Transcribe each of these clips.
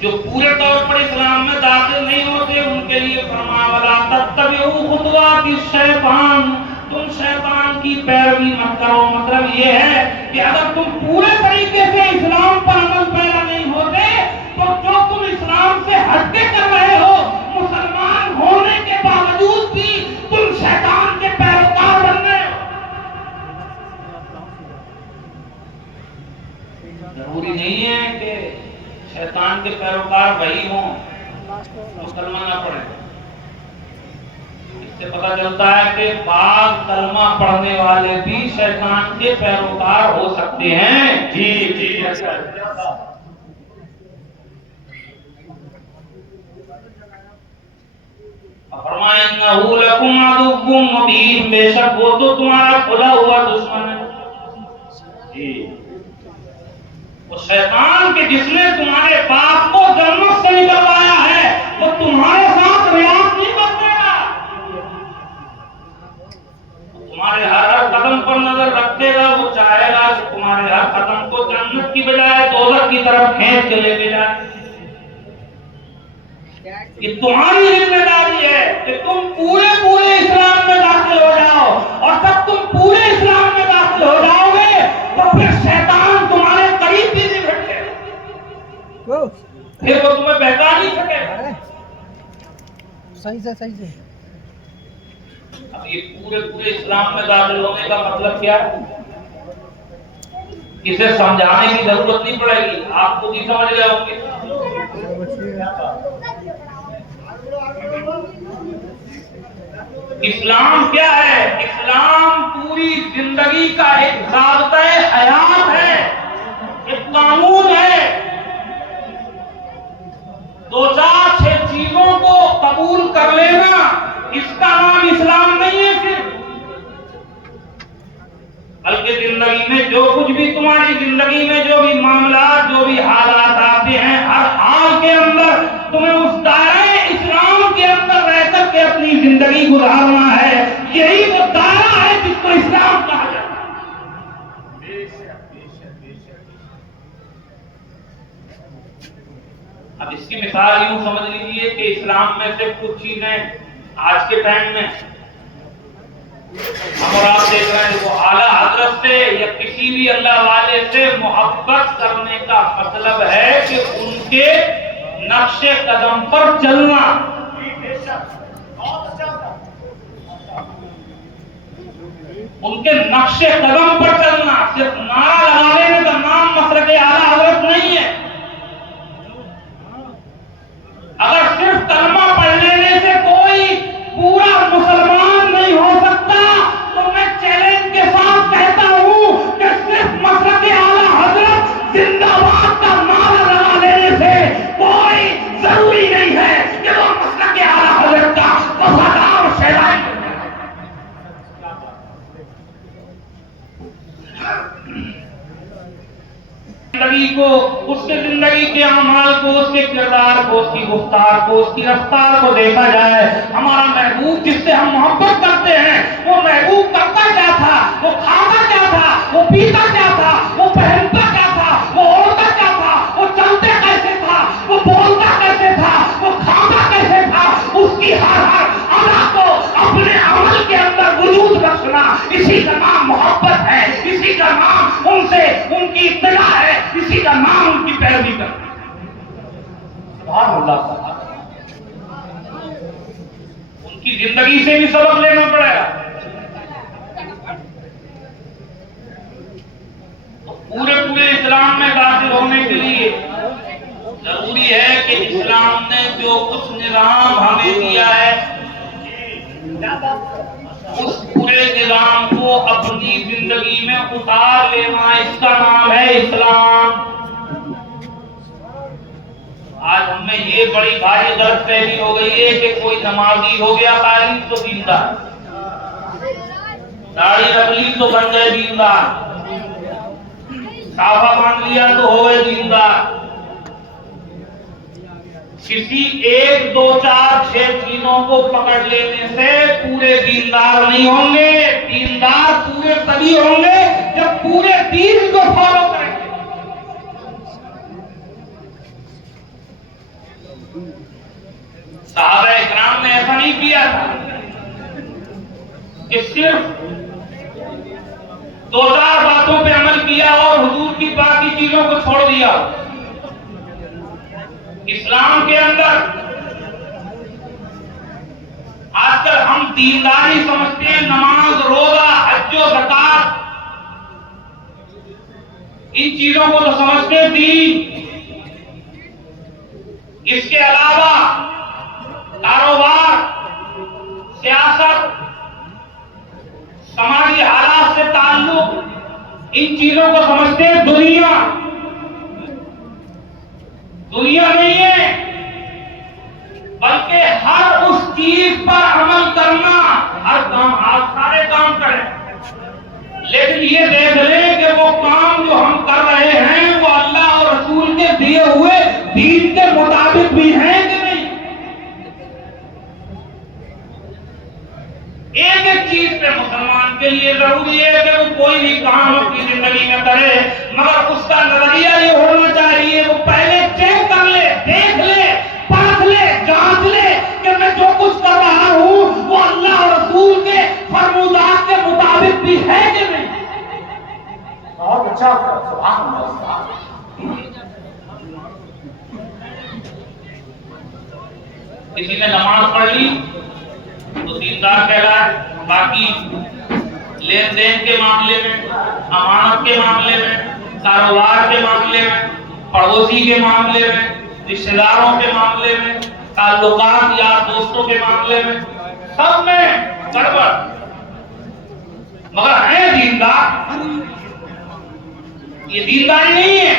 جو پورے طور پر اسلام میں داخل نہیں ہوتے ان کے لیے فرمایا ولا تتبعوا خطوات الشیطان، تم شیطان کی پیروی مت کرو۔ مطلب یہ ہے کہ اگر تم پورے طریقے سے اسلام پر عمل پیرا نہیں ہوتے تو جو تم اسلام سے ہٹ کے کر رہے ہو، مسلمان ہونے کے باوجود بھی تم شیطان کے پیروکار بن رہے ہو۔ ضروری نہیں ہے کہ شیطان کے پیروکار وہی ہوں جو کلمہ نہ پڑھیں۔ اس سے پتہ چلتا ہے کہ بعض کلمہ پڑھنے والے بھی شیطان کے پیروکار ہو سکتے ہیں۔ جی جی فرمایا انہ لکم عدو مبین، بے شک وہ تو تمہارا کھلا ہوا دشمن ہے۔ جی وہ شیطان کے جس نے تمہارے باپ کو جنت سے نکلوایا ہے وہ تمہارے ساتھ ریاض نہیں کرے گا، تمہارے ہر قدم پر نظر رکھے گا۔ وہ چاہے گا کہ تمہارے ہر قدم کو جنت کی بجائے دوزخ کی طرف کھینچ کے لے کے جائے۔ یہ تمہاری ذمہ داری ہے کہ تم پورے اسلام میں داخل ہو جاؤ، اور جب تم پورے اسلام میں داخل ہو جاؤ گے تو پھر شیطان تمہارے قریب بھی نہیں بیٹھے گا، پھر وہ تمہیں بہکا نہیں سکے گا۔ صحیح سے اب یہ پورے اسلام میں داخل ہونے کا مطلب کیا ہے؟ اسے سمجھانے کی ضرورت نہیں پڑے گی، آپ کو بھی سمجھ گئے ہوں گے۔ اسلام کیا ہے؟ اسلام پوری زندگی کا ایک ضابطۂ حیات ہے، ایک قانون ہے۔ دو چار چھ چیزوں کو قبول کر لینا اس کا نام اسلام نہیں ہے صرف، بلکہ زندگی میں جو کچھ بھی تمہاری زندگی میں جو بھی معاملات جو بھی حالات آتے ہیں، ہر حال کے اندر تمہیں اس دائرۂ اسلام کے اندر رہ کر کے اپنی زندگی گزارنا ہے۔ یہی وہ دائرہ ہے جس کو اسلام کہا جاتا ہے۔ اب اس کی مثال یوں سمجھ لیجیے کہ اسلام میں سے کچھ چیزیں آج کے ٹائم میں ہم اور آپ دیکھ رہے ہیں، وہ اعلیٰ حضرت سے یا کسی بھی اللہ والے سے محبت کرنے کا مطلب ہے کہ ان کے نقش قدم پر چلنا۔ ان کے نقش قدم پر چلنا، صرف نعرہ لگا لینے کا نام مسلک اعلیٰ حضرت نہیں ہے۔ اگر صرف کلمہ پڑھ لینے سے کوئی پورا مسلمان نہیں ہو سکتا تو میں چیلنج کے ساتھ کہتا ہوں کہ صرف مسلک اعلیٰ حضرت زندہ باد کا نعرہ لگا لینے سے کوئی ضروری نہیں ہے کہ وہ مسلک اعلیٰ حضرت کا وفادار اور شیدائی بن جائے۔ زندگی کو، اس کے زندگی کے اعمال کو، اس کے کردار کو، اس کی گفتار کو، اس کی رفتار کو دیکھا جائے۔ ہمارا محبوب جس سے ہم محبت کرتے ہیں وہ محبوب کرتا کیا تھا، وہ کھاتا کیا تھا، وہ پیتا کیا تھا، وہ پہنتا کیا تھا، وہ اوڑھتا کیا تھا، وہ چلتا کیسے تھا، وہ بولتا کیسے تھا، وہ کھاتا کیسے تھا، اس کی ہر ادا کو اپنے عمل کے اندر وجود بخشنا، اسی کا نام محبت ہے، اسی کا نام ان سے ان کی اطلاع ہے، اسی کا نام ان کی پیروی کرنا۔ سبحان اللہ تعالیٰ، ان کی زندگی سے بھی سبق لینا پڑے گا۔ تو پورے اسلام میں داخل ہونے کے لیے ضروری ہے کہ اسلام نے جو کچھ نظام ہمیں دیا ہے اس پورے نظام کو اپنی زندگی میں اتار لینا، اس کا نام ہے اسلام۔ آج ہم میں یہ بڑی بھاری غلط فہمی ہو گئی ہے کہ کوئی نمازی ہو گیا قاری تو دیندار، داڑھی رکھ لی تو بن گئے دیندار، صافہ باندھ لیا تو ہو گئے دیندار۔ کسی ایک دو چار چھ چیزوں کو پکڑ لینے سے پورے دیندار نہیں ہوں گے۔ دیندار پورے تبھی ہوں گے جب پورے دین کو فالو کریں گے۔ صحابہ اکرام نے ایسا نہیں کیا تھا کہ صرف دو چار باتوں پہ عمل کیا اور حضور کی باقی چیزوں کو چھوڑ دیا. اسلام کے اندر آج کل ہم دینداری سمجھتے ہیں، نماز، روزہ، حج و زکات، ان چیزوں کو تو سمجھتے ہیں دین. اس کے علاوہ کاروبار، سیاست، سماجی حالات سے تعلق، ان چیزوں کو سمجھتے ہیں دنیا. دنیا نہیں ہے، بلکہ ہر اس چیز پر عمل کرنا. ہر کام، آپ سارے کام کریں، لیکن یہ دیکھ لیں کہ وہ کام جو ہم کر رہے ہیں وہ اللہ اور رسول کے دیے ہوئے دین کے مطابق بھی ہیں کہ نہیں. ایک ایک چیز پہ مسلمان کے لیے ضروری ہے کہ وہ کوئی بھی کام اپنی زندگی میں کرے، مگر اس کا نظریہ یہ ہونا چاہیے وہ پہلے چیک کر لے، دیکھ لے، پرکھ لے، جانچ لے کہ میں جو کچھ کر رہا ہوں وہ اللہ اور رسول کے فرمودات کے مطابق بھی ہے کہ نہیں. بہت اچھا، سبحان اللہ. کسی نے نماز پڑھ لی تو دیندار کہلائے، باقی لین دین کے معاملے میں، امانت کے معاملے میں، کاروبار کے معاملے میں، پڑوسی کے معاملے میں، رشتہ داروں کے معاملے میں، تعلقات یا دوستوں کے معاملے میں، سب میں گڑبڑ، مگر ہے دیندار. یہ دینداری نہیں ہے.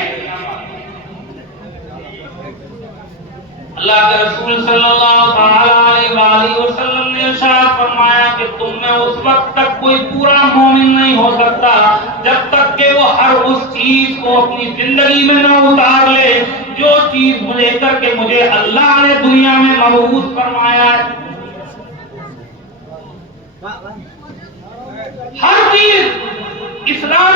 اللہ کے رسول صلی اللہ علیہ وسلم نے ارشاد فرمایا کہ تم میں اس وقت تک کوئی پورا مومن نہیں ہو سکتا جب تک کہ وہ ہر اس چیز کو اپنی زندگی میں نہ اتار لے جو چیز لے کر کے مجھے اللہ نے دنیا میں مبعوث فرمایا ہے. ہر چیز اسلام